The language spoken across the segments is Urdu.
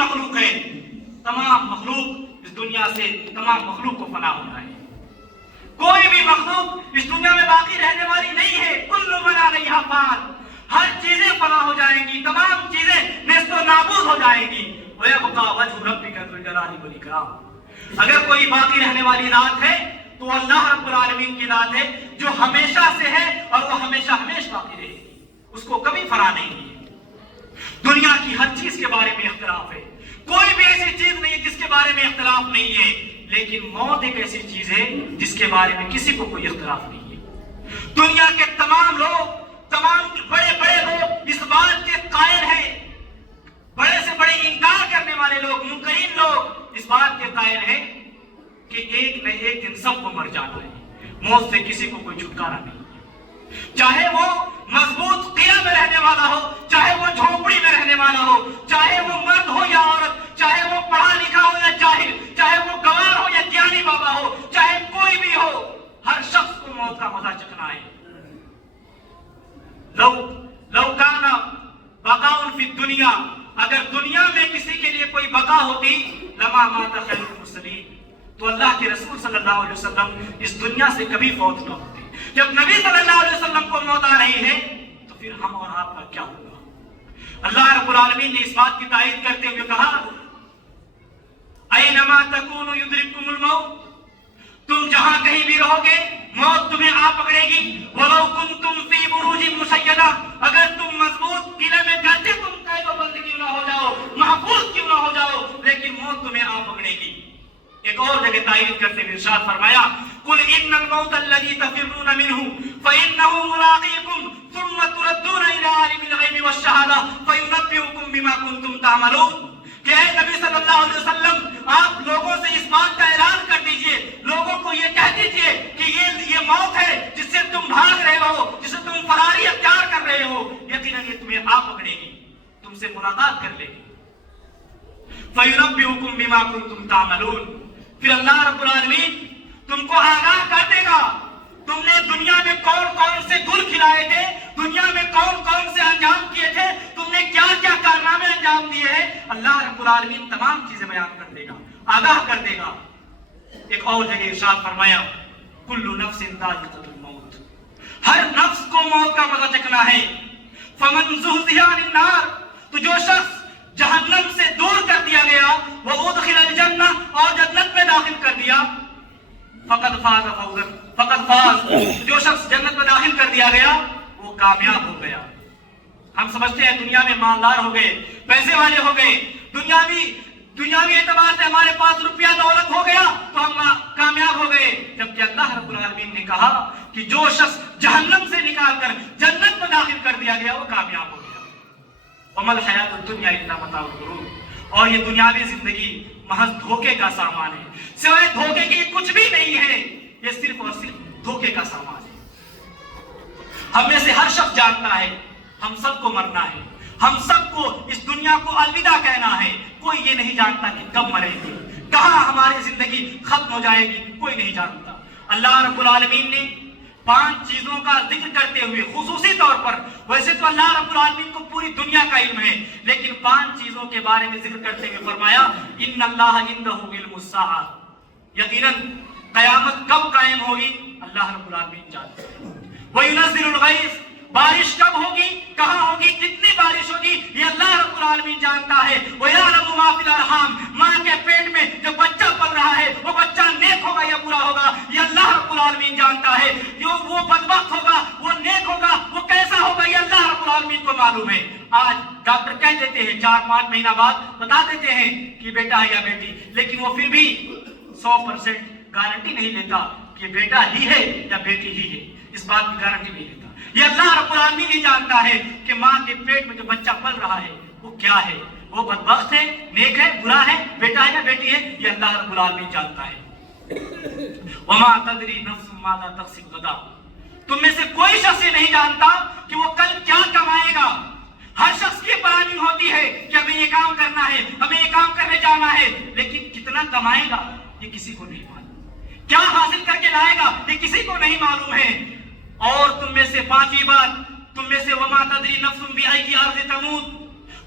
مخلوق ہے، تمام مخلوق اس دنیا سے تمام مخلوق کو فنا ہونا ہے۔ کوئی بھی مخلوق اس دنیا میں باقی رہنے والی نہیں ہے۔ کل من علیہا فان، ہر چیزیں فنا ہو جائیں گی، تمام چیزیں نیست و نابود ہو جائیں گی۔ وَيَبْقَى وَجْهُ رَبِّكَ ذُو الْجَلَالِ وَالْإِكْرَامِ، اگر کوئی باقی رہنے والی ذات ہے تو اللہ رب العالمین کی ذات ہے جو ہمیشہ سے ہے اور وہ ہمیشہ ہمیشہ باقی رہے گی، اس کو کبھی فنا نہیں ہے۔ دنیا کی ہر چیز کے بارے میں اختلاف ہے، کوئی بھی ایسی چیز نہیں ہے جس کے بارے میں اختلاف نہیں ہے، لیکن موت ایک ایسی چیز ہے جس کے بارے میں کسی کو کوئی اختلاف نہیں ہے۔ دنیا کے تمام لوگ، تمام بڑے بڑے لوگ اس بات کے قائل ہیں، بڑے سے بڑے انکار کرنے والے لوگ، منکرین لوگ اس بات کے قائل ہیں کہ ایک نہ ایک دن سب کو مر جانا ہے، موت سے کسی کو کوئی چھٹکارا نہیں ہے۔ چاہے وہ مضبوط قلعہ میں رہنے والا ہو، چاہے وہ جھونپڑی میں رہنے والا ہو، چاہے وہ مرد ہو یا عورت، چاہے وہ پڑھا لکھا ہو یا جاہل، چاہے وہ گوار ہو یا گیانی بابا ہو، چاہے کوئی بھی ہو، ہر شخص کو موت کا مزہ چکھنا ہے۔ لو کان بقاء فی الدنیا، اگر دنیا میں کسی کے لیے کوئی بقا ہوتی، لما مات خیر المرسلین، تو اللہ کے رسول صلی اللہ علیہ وسلم اس دنیا سے کبھی فوت نہ ہوتے۔ جب نبی صلی اللہ علیہ وسلم کو موت آ رہی ہے تو پھر ہم اور آپ کا کیا ہوگا؟ اللہ رب العالمین نے اس بات کی تائید کرتے ہوئے کہا اینما تکونوا یدرککم الموت، تم جہاں کہیں بھی رہو گے موت تمہیں آ پکڑے گی۔ ولو کنتم فی بروج مشیدہ، اگر تم مضبوط قلعے میں گرچہ تم قید و بند کیوں نہ ہو جاؤ، محفوظ کیوں نہ ہو جاؤ، لیکن موت تمہیں آ پکڑے گی۔ ایک اور جگہ تائید کرتے ہوئے ارشاد فرمایا قل ان الموت الذي تفرون منه فانه ملاقيكم ثم تردون الى عالم الغيب والشهاده فينبئكم بما كنتم تعملون، کہ اے نبی صلی اللہ علیہ وسلم آپ لوگوں سے اس بات کا اعلان کر دیجئے، لوگوں کو یہ کہہ دیجئے کہ یہ موت ہے جس سے تم بھاگ رہے ہو، جس سے تم فراری اختیار کر رہے ہو، یقیناً یہ تمہیں آ پکڑے گی، تم سے ملاقات کر لے گی۔ فَيُنَبِّئُكُم بِمَا كُنتُمْ تَعْمَلُونَ، پھر اللہ رب العالمین تم کو آگاہ کر دے گا تم نے دنیا میں کون کون سے گل کھلائے تھے، دنیا میں کون کون سے انجام کیے تھے، تم نے کیا کیا کارنامے انجام دیے ہیں، اللہ رب العالمین تمام چیزیں بیان کر دے گا، آگاہ کر دے گا۔ ایک اور جگہ ارشاد فرمایا کل نفس ذائقۃ الموت، ہر نفس کو موت کا مزہ چکھنا ہے۔ فمن زحزح عن النار، تو جو شخص جہنم سے دور کر دیا گیا، وہ ادخل الجنہ، اور جنت میں داخل کر دیا، فقد فاز، جو شخص جنت میں داخل کر دیا گیا وہ کامیاب ہو گیا۔ ہم سمجھتے ہیں دنیا میں مالدار ہو گئے، پیسے والے ہو گئے، دنیاوی اعتبار سے ہمارے پاس روپیہ دولت ہو گیا تو ہم کامیاب ہو گئے، جبکہ اللہ رب العالمین نے کہا کہ جو شخص جہنم سے نکال کر جنت میں داخل کر دیا گیا وہ کامیاب ہو گیا۔ وما الحیات الدنیا الا متاع الغرور، اور یہ دنیاوی زندگی محض دھوکے کا سامان ہے، سوائے دھوکے کی کچھ بھی نہیں ہے، یہ صرف اور صرف دھوکے کا سامان ہے۔ ہم میں سے ہر شخص جانتا ہے ہم سب کو مرنا ہے، ہم سب کو اس دنیا کو الوداع کہنا ہے، کوئی یہ نہیں جانتا کہ کب مریں گے، کہاں ہماری زندگی ختم ہو جائے گی، کوئی نہیں جانتا۔ اللہ رب العالمین نے 5 چیزوں کا ذکر کرتے ہوئے خصوصی طور پر، ویسے تو اللہ رب العالمین کو پوری دنیا کا علم ہے، لیکن 5 چیزوں کے بارے میں ذکر کرتے ہوئے فرمایا ان اللہ عنده علم الساعہ، یقیناً قیامت کب قائم ہوگی اللہ رب العالمین جانتا ہے۔ وَيُنَزِّلُ الْغَيْثَ، بارش کب ہوگی، کہاں ہوگی، کتنی بارش ہوگی، یہ اللہ رب العالمین جانتا ہے۔ وَيَعْلَمُ مَا فِي الْأَرْحَامِ، ماں کے پیٹ میں جو بچہ پل رہا ہے وہ بچہ نیک ہوگا یا برا ہوگا، یہ اللہ رب العالمین جانتا ہے۔ جو وہ بدبخت ہوگا، وہ نیک ہوگا، وہ کیسا ہوگا، یہ اللہ رب العالمین کو معلوم ہے۔ آج ڈاکٹر کہہ دیتے ہیں 4-5 مہینہ بعد بتا دیتے ہیں کہ بیٹا ہے یا بیٹی، لیکن وہ پھر بھی 100% گارنٹی نہیں لیتا کہ بیٹا ہی ہے یا بیٹی ہی ہے، اس بات کی گارنٹی نہیں لیتا۔ یہ اللہ رب العالمین ہی جانتا ہے کہ ماں کے پیٹ میں جو بچہ پل رہا ہے وہ کیا ہے، وہ بدبخت ہے، نیک ہے، برا ہے، بیٹا ہے یا بیٹی ہے، یہ اللہ رب العالمین جانتا ہے۔ وما تدری نفس ماذا تکسب غدا، تم میں سے کوئی شخص یہ نہیں جانتا کہ وہ کل کیا کمائے گا۔ ہر شخص کی پلاننگ ہوتی ہے کہ ہمیں یہ کام کرنا ہے، ہمیں یہ کام کرنے جانا ہے، لیکن کتنا کمائے گا یہ کسی کو نہیں معلوم، کیا حاصل کر کے لائے گا یہ کسی کو نہیں معلوم ہے۔ اور تم میں سے 5ویں بات، تم میں سے وما تدری نفس بأي أرض تموت،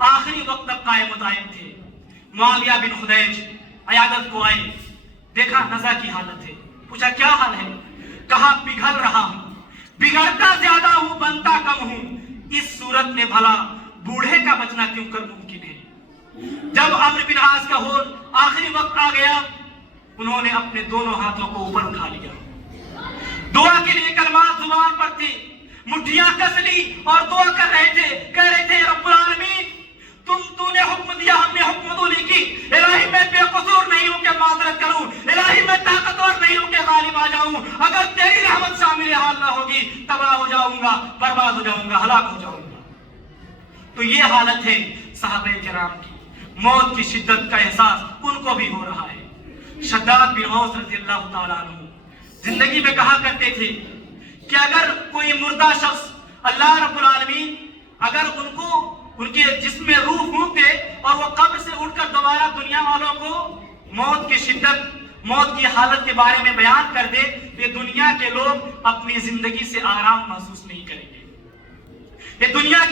آخری وقت تک قائم و دائم تھے. معاویہ بن خدیج عیادت کو آئے, دیکھا نزع کی حالت ہے, پوچھا کیا حال ہے؟ کہا پگھل رہا ہوں, بگڑتا زیادہ ہوں بنتا کم ہوں, اس صورت میں بھلا بوڑھے کا بچنا کیوں کر ممکن ہے. جب عمرو بن عاص کا ہوش آخری وقت آ گیا, انہوں نے اپنے دونوں ہاتھوں کو اوپر اٹھا لیا, دعا کے لیے کلمات زبان پر تھے, مٹھیاں کس لی اور دعا کر رہے تھے, کہہ رہے تھے رب العالمین تو نے حکم دیا, ہم نے حکم دولی کی, الہی میں بے قصور نہیں ہوں کہ معذرت کروں, الہی میں طاقتور نہیں ہوں کہ غالب آ جاؤں, اگر تیری رحمت شامل حال نہ ہوگی تباہ ہو جاؤں گا, برباد ہو جاؤں گا, ہلاک ہو جاؤں گا. تو یہ حالت ہے صحابہ کرام کی, موت کی شدت کا احساس ان کو بھی ہو رہا ہے. شداد بن اوس رضی اللہ تعالیٰ عنہ زندگی میں کہا کرتے تھے کہ اگر کوئی مردہ شخص اللہ رب العالمین اگر ان کے جسم میں روح پھونک دے اور وہ قبر سے اٹھ کر دوبارہ دنیا والوں کو موت کی شدت, موت کی حالت کے بارے میں بیان کر دے, یہ دنیا کے لوگ اپنی زندگی سے آرام محسوس نہیں کریں گے. یہ دنیا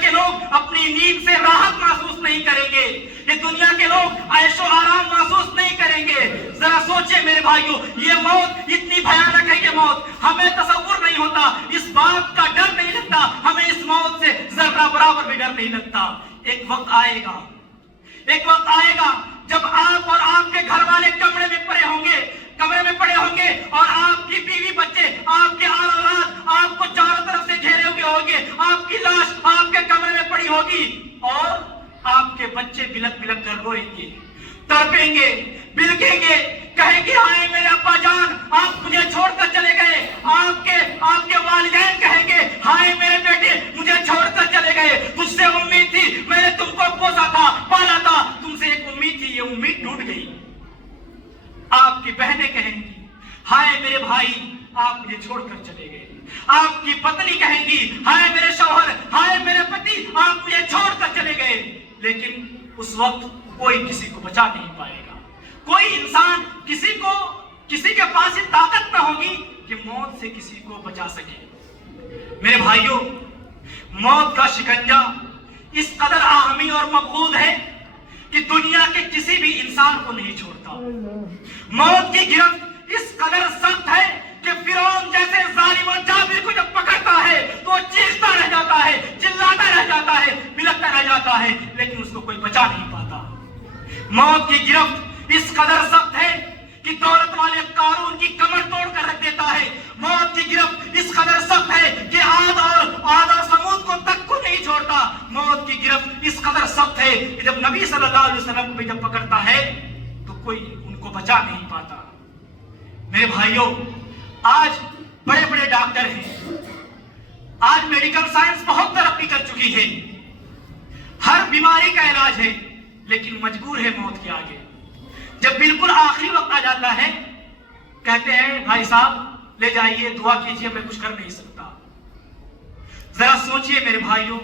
کے لوگ اپنی نیند سے راحت محسوس نہیں کریں گے. یہ دنیا کے لوگ عیش و آرام محسوس نہیں کریں گے. ذرا سوچیں میرے بھائیوں, یہ موت اتنی بھیانک ہے کہ موت ہمیں تصور نہیں ہوتا, اس بات کا ڈر نہیں لگتا, ہمیں اس موت سے ذرہ برابر بھی ڈر نہیں لگتا. ایک وقت آئے گا جب آپ اور آپ کے گھر والے کمرے میں پڑے ہوں گے اور آپ کی بیوی بچے, آپ کے آل اولاد آپ کو چاروں طرف سے گھیرے ہوئے ہوں گے, آپ کی لاش آپ کے کمرے میں پڑی ہوگی اور آپ کے بچے بلک بلک کر روئیں گے, تڑپیں گے, بلکیں گے, کہیں گے ہائے میرے ابا جان آپ مجھے چھوڑ کر چلے گئے. آپ کے والدین کہیں گے ہائے میرے بیٹے مجھے چھوڑ کر چلے گئے, تجھ سے امید تھی, میں نے تم کو پوسا تھا, پالا تھا, تم سے ایک امید تھی, یہ امید ٹوٹ گئی. آپ کی بہنیں کہیں گی ہائے میرے بھائی آپ مجھے چھوڑ کر چلے گئے. آپ کی پتنی کہیں گی ہائے میرے شوہر, ہائے میرے پتی آپ مجھے چھوڑ کر چلے گئے. لیکن اس وقت کوئی کسی کو بچا نہیں پائے گا, کوئی انسان کسی کے پاس یہ طاقت نہ ہوگی کہ موت سے کسی کو بچا سکے. میرے بھائیوں, موت کا شکنجہ اس قدر اہمی اور مقبول ہے کہ دنیا کے کسی بھی انسان کو نہیں چھوڑتا. موت کی گرفت اس قدر سخت ہے کہ فرعون جیسے ظالم و جابر کو جب پکڑتا ہے تو وہ چیختا رہ جاتا ہے, چلاتا رہ جاتا ہے, بلکتا رہ جاتا ہے, لیکن اس کو کوئی بچا نہیں پاتا. موت کی گرفت اس قدر سخت ہے کہ دولت والے قارون کی کمر توڑ کر رکھ دیتا ہے. موت کی گرفت اس قدر سخت ہے کہ عاد اور سمود کو تک کو نہیں چھوڑتا. موت کی گرفت اس قدر سخت ہے کہ جب نبی صلی اللہ علیہ وسلم کو بھی جب پکڑتا ہے تو کوئی ان کو بچا نہیں پاتا. میرے بھائیوں, آج بڑے بڑے ڈاکٹر ہیں, آج میڈیکل سائنس بہت ترقی کر چکی ہے, ہر بیماری کا علاج ہے, لیکن مجبور ہے موت کے آگے. جب بالکل آخری وقت آ جاتا ہے کہتے ہیں بھائی صاحب لے جائیے, دعا کیجیے, میں کچھ کر نہیں سکتا. ذرا سوچئے میرے بھائیوں,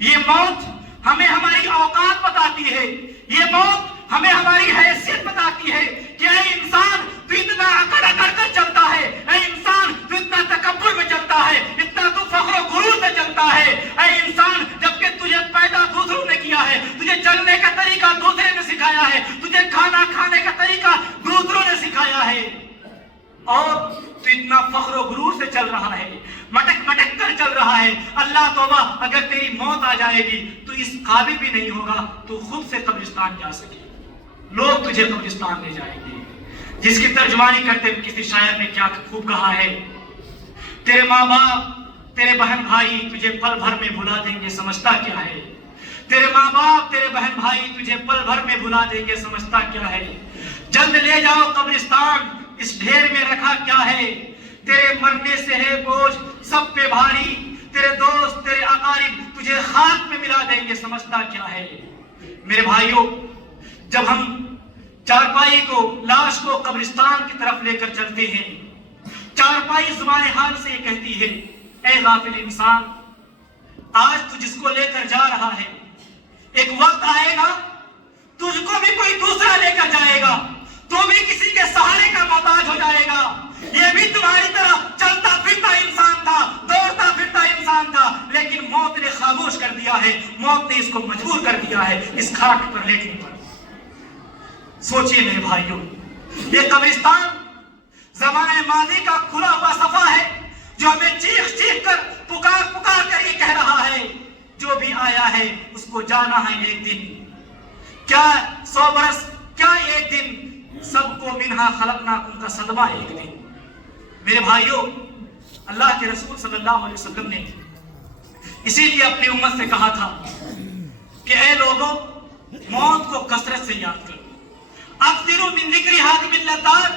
یہ موت ہمیں ہماری اوقات بتاتی ہے, یہ موت ہمیں ہماری حیثیت بتاتی ہے کہ اے انسان تو اتنا اکڑ کر چلتا ہے, اے انسان تو اتنا تکبر میں چلتا ہے, اتنا تو فخر و غرور میں چلتا ہے, اے انسان جبکہ تجھے پیدا دوسروں نے کیا ہے, تجھے چلنے کا طریقہ دوسرے نے سکھایا ہے, تجھے کھانا کھانے کا طریقہ دوسروں نے سکھایا ہے, اور تو اتنا فخر و غرور سے چل رہا ہے, مٹک کر چل رہا ہے. اللہ توبہ, اگر تیری موت آ جائے گی تو اس قابل بھی نہیں ہوگا تو خود سے قبرستان جا سکے, لوگ تجھے قبرستان لے جائیں گے. جس کی ترجمانی کرتے ہوئے کسی شاعر نے کیا خوب کہا ہے, تیرے ماں باپ تیرے بہن بھائی تجھے پل بھر میں بھلا دیں گے, سمجھتا کیا ہے. تیرے ماں باپ تیرے بہن بھائی تجھے پل بھر میں بھلا دیں گے, سمجھتا کیا ہے. جلد لے جاؤ قبرستان, اس ڈھیر میں رکھا کیا ہے. تیرے مرنے سے ہے بوجھ سب پہ بھاری, تیرے دوست تیرے اقارب تجھے خاک میں ملا دیں گے, سمجھتا کیا ہے. میرے بھائیوں, جب ہم چارپائی کو, لاش کو قبرستان کی طرف لے کر چلتے ہیں, چارپائی زبان حال سے یہ کہتی ہے اے غافل انسان, آج تو جس کو لے کر جا رہا ہے ایک وقت آئے گا تجھ کو بھی کوئی دوسرا لے کر جائے گا, تو بھی کسی کے سہارے کا محتاج ہو جائے گا. یہ بھی تمہاری طرح چلتا پھرتا انسان تھا, دوڑتا پھرتا انسان تھا, لیکن موت نے خاموش کر دیا ہے، موت نے اس کو مجبور کر دیا ہے اس کھاٹ پر لیٹنے پر۔ سوچئے میرے بھائیوں، یہ قبرستان زمانہ ماضی کا کھلا ہوا صفحہ ہے جو ہمیں چیخ چیخ کر پکار پکار کر یہ کہہ رہا ہے جو بھی آیا ہے اس کو جانا ہے ایک دن، کیا 100 برس، کیا ایک دن، سب کو منہا خلقناکم کا صدمہ ایک دن۔ میرے بھائیوں، اللہ کے رسول صلی اللہ علیہ وسلم نے اسی لیے اپنی امت سے کہا تھا کہ اے لوگوں، موت کو کثرت سے یاد کرو، اکثروا من ذکر حاکم اللذات،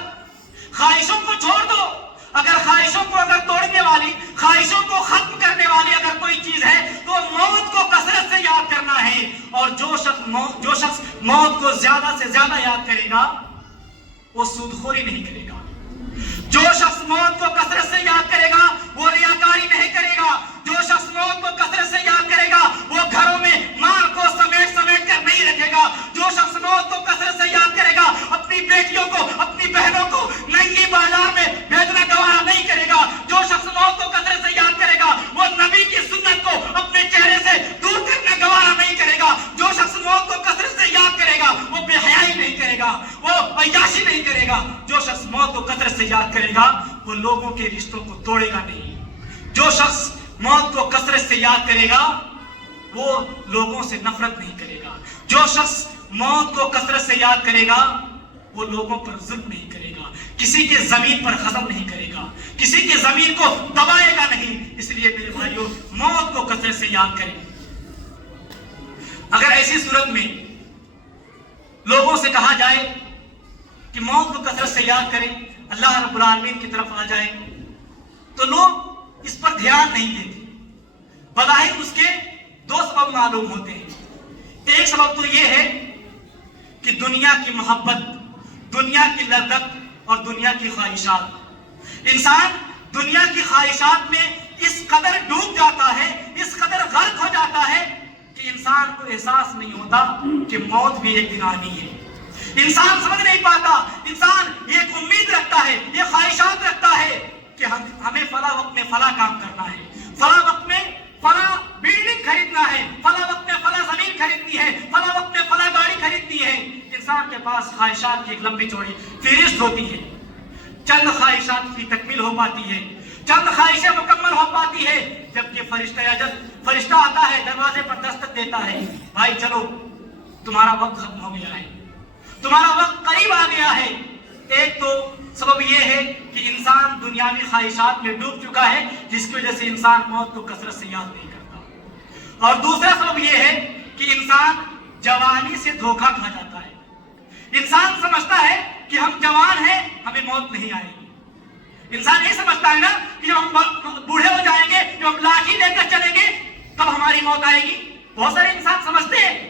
خواہشوں کو چھوڑ دو۔ اگر خواہشوں کو توڑنے والی، خواہشوں کو ختم کرنے والی اگر کوئی چیز ہے تو موت کو کثرت سے یاد کرنا ہے۔ اور جو شخص موت کو زیادہ سے زیادہ یاد کرے گا وہ سودخوری نہیں کرے گا، جو شخص موت کو کثرت سے یاد کرے گا وہ ریاکاری نہیں کرے گا، جو شخص موت کو کثرت سے یاد کرے گا وہ گھروں میں مال کو سمیٹ سمیٹ کر نہیں رکھے گا، جو شخص موت کو کثرت سے یاد کرے گا اپنی بیٹیوں کو، اپنی بہنوں کو ننگی بازار میں بھیجنا گوارا نہیں کرے گا، جو شخص موت کو کثرت سے یاد کرے گا وہ نبی کی سنت کو اپنے چہرے سے دور کرنا گوارا نہیں کرے گا، جو شخص موت کو کثرت سے یاد کرے گا وہ بے حیائی نہیں کرے گا، وہ عیاشی نہیں کرے گا، جو شخص موت کو کثرت سے یاد کرے گا وہ لوگوں کے رشتوں کو توڑے گا نہیں، جو شخص موت کو کثرت سے یاد کرے گا وہ لوگوں سے نفرت نہیں کرے گا، جو شخص موت کو کثرت سے یاد کرے گا وہ لوگوں پر ظلم نہیں کرے گا، کسی کے زمین پر غضب نہیں کرے گا، کسی کی زمین کو دبائے گا نہیں۔ اس لیے میرے بھائیوں، موت کو کثرت سے یاد کریں۔ اگر ایسی صورت میں لوگوں سے کہا جائے کہ موت کو کثرت سے یاد کریں، اللہ رب العالمین کی طرف آ جائے، تو لوگ اس پر دھیان نہیں دیتے۔ بظاہر اس کے 2 سبب معلوم ہوتے ہیں۔ ایک سبب تو یہ ہے کہ دنیا کی محبت، دنیا کی لذت اور دنیا کی خواہشات۔ انسان دنیا کی خواہشات میں اس قدر ڈوب جاتا ہے، اس قدر غرق ہو جاتا ہے کہ انسان کو احساس نہیں ہوتا کہ موت بھی ایک دن آنی ہے۔ انسان سمجھ نہیں پاتا، انسان ایک امید رکھتا ہے، یہ خواہشات رکھتا ہے کہ ہمیں فلاں وقت میں فلاں کام کرنا ہے، فلاں وقت میں فلاں بلڈنگ خریدنا ہے، فلاں وقت میں فلاں زمین خریدنی ہے، فلاں وقت میں فلاں گاڑی خریدنی ہے۔ انسان کے پاس خواہشات کی ایک لمبی چوڑی فہرست ہوتی ہے، چند خواہشات کی تکمیل ہو پاتی ہے، چند خواہشیں مکمل ہو پاتی ہے، جب یہ فرشتہ آتا ہے، دروازے پر دستک دیتا ہے، بھائی چلو تمہارا وقت ختم ہو گیا ہے، تمہارا وقت قریب آ گیا ہے۔ ایک تو سبب یہ ہے کہ انسان دنیاوی خواہشات میں ڈوب چکا ہے، جس کی وجہ سے انسان موت کو کثرت سے یاد نہیں کرتا، اور دوسرا سبب یہ ہے کہ انسان جوانی سے دھوکہ کھا جاتا ہے۔ انسان سمجھتا ہے کہ ہم جوان ہیں، ہمیں موت نہیں آئے گی۔ انسان یہ سمجھتا ہے نا کہ جب ہم بوڑھے ہو جائیں گے، جب ہم لاٹھی لے کر چلیں گے تب ہماری موت آئے گی۔ بہت سارے انسان سمجھتے ہیں،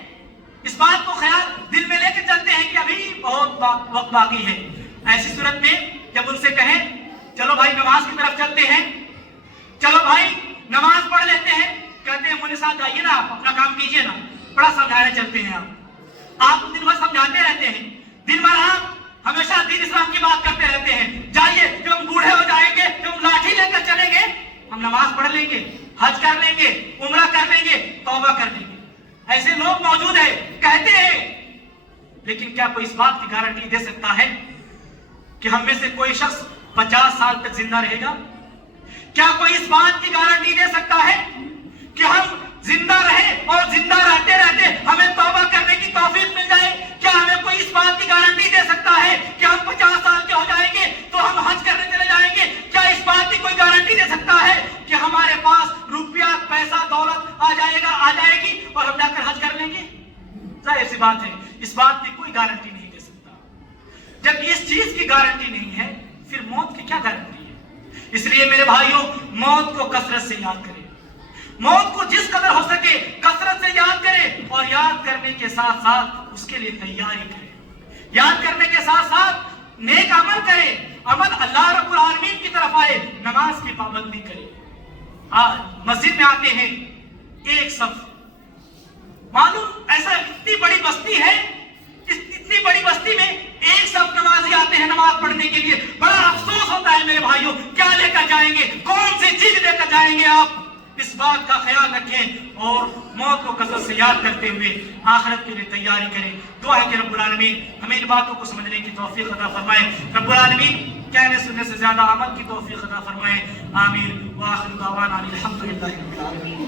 اس بات کو خیال دل میں لے کے چلتے ہیں کہ ابھی بہت وقت باقی ہے۔ ایسی صورت میں جب ان سے کہیں چلو بھائی نماز کی طرف چلتے ہیں، چلو بھائی نماز پڑھ لیتے ہیں، کہتے ہیں مجھے ساتھ جائیے نا، آپ اپنا کام کیجئے نا، بڑا سمجھانے چلتے ہیں آپ دن بھر سمجھاتے رہتے ہیں، دن بھر آپ ہمیشہ دین اسلام کی بات کرتے رہتے ہیں، جائیے جب ہم بوڑھے ہو جائیں گے، جب ہم لاٹھی لے کر چلیں گے، ہم نماز پڑھ لیں گے، حج کر لیں گے، عمرہ کر لیں گے، توبہ کر لیں گے۔ ایسے لوگ موجود ہیں، کہتے ہیں، لیکن کیا کوئی اس بات کی گارنٹی دے سکتا ہے کہ ہم میں سے کوئی شخص 50 سال تک زندہ رہے گا؟ کیا کوئی اس بات کی گارنٹی دے سکتا ہے کہ ہم زندہ رہے اور زندہ رہتے رہتے ہمیں توبہ کرنے کی توفیق مل جائے؟ کیا ہمیں کوئی اس بات کی گارنٹی دے سکتا ہے کہ ہم 50 سال کے ہو جائیں گے تو ہم حج کرنے چلے جائیں گے؟ کیا اس بات کی کوئی گارنٹی دے سکتا ہے کہ ہمارے پاس روپیہ، پیسہ، دولت آ جائے گی اور ہم جا کر حج کر لیں گے؟ ظاہر سی بات ہے، اس بات کی کوئی گارنٹی نہیں دے سکتا۔ جب اس چیز کی گارنٹی نہیں ہے پھر موت کی کیا گارنٹی ہے؟ اس لیے میرے بھائیوں، موت کو کثرت سے یاد کریں، موت کو جس قدر ہو سکے کثرت سے یاد کریں، اور یاد کرنے کے ساتھ ساتھ اس کے لیے تیاری کریں، یاد کرنے کے ساتھ ساتھ نیک عمل کریں، عمل اللہ رب العالمین کی طرف آئے، نماز کی پابندی کریں۔ مسجد میں آتے ہیں ایک صف، معلوم ایسا اتنی بڑی بستی ہے، اتنی بڑی بستی میں ایک صف نمازی آتے ہیں نماز پڑھنے کے لیے، بڑا افسوس ہوتا ہے میرے بھائیوں، کیا لے کر جائیں گے، کون سی چیز لے کر جائیں گے آپ؟ اس بات کا خیال رکھیں اور موت کو کثرت سے یاد کرتے ہوئے آخرت کے لیے تیاری کریں. دعا ہے کہ رب العالمین ہمیں ان باتوں کو سمجھنے کی توفیق عطا فرمائے. رب العالمین کہنے سننے سے زیادہ عمل کی توفیق عطا فرمائے. آمین. وآخر دعوانا الحمدللہ رب العالمین.